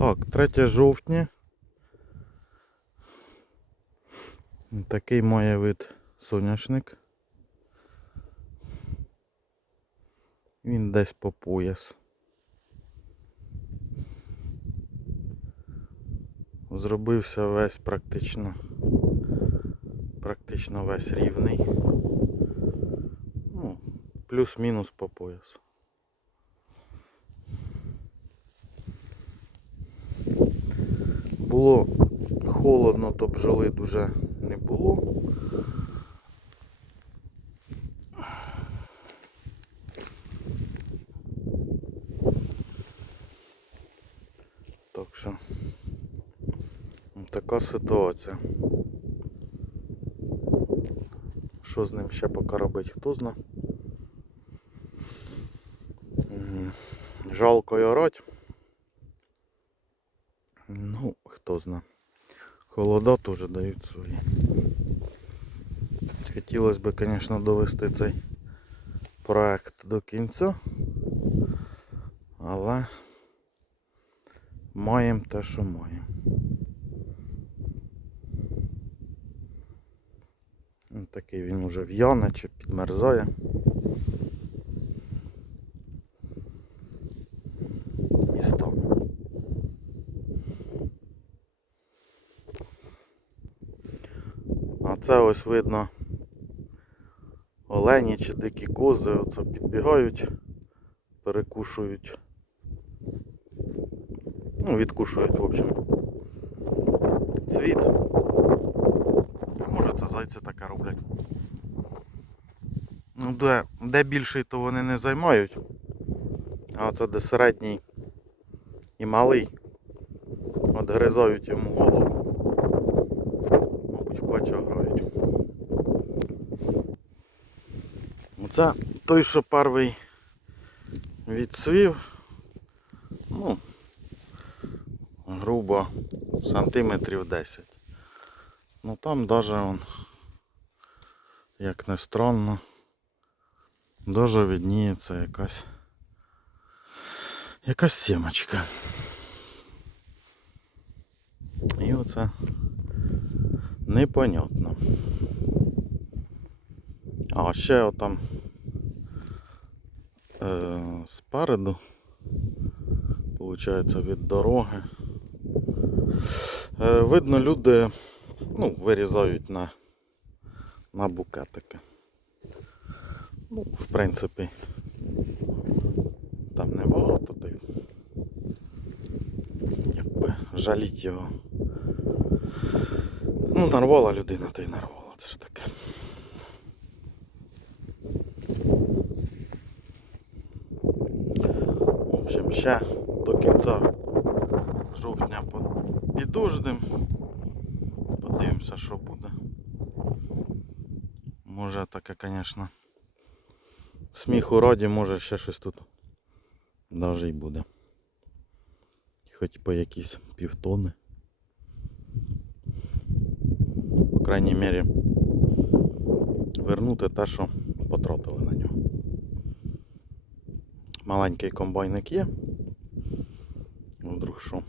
Так, 3 жовтня. Такий має вид соняшник. Він десь по пояс. Зробився весь практично. Практично весь рівний. Ну, плюс-мінус по поясу. Було холодно, то бджоли дуже не було. Так що така ситуація. Що з ним ще поки робити, хто зна. Жалко й орать. Ну, хто зна. Холода теж дають свої. Хотілося б, звісно, довести цей проект до кінця. Але маємо те, що маємо. Такий він уже в'яне чи підмерзає. А це ось видно олені чи дикі кози оце підбігають, перекушують. Ну, відкушують, в общем. Цвіт. Може це зайці таке роблять. Ну, де, де більший, то вони не займають. А це де середній і малий. От гризають йому голову. Оце той, що перший відцвів. Ну, грубо сантиметрів 10. Ну там он, як не странно, дуже видніється якась якась сімочка. І оце непонятно. А ще отам е, спереду, виходить, від дороги. Е, видно, люди ну, вирізають на, на букетики. Ну, в принципі, там небагато, то якби жаліть його. Ну, нарвала людина, то й нарвала, це ж таке. Ще до кінця жовтня підождем. Подивимося, що буде. Може таке, звісно. Сміху раді, може ще щось тут навіть і буде. Хоч по якісь півтони. По крайній мірі вернути те, що потратили на нього. Маленький комбайник є. Вдруг що.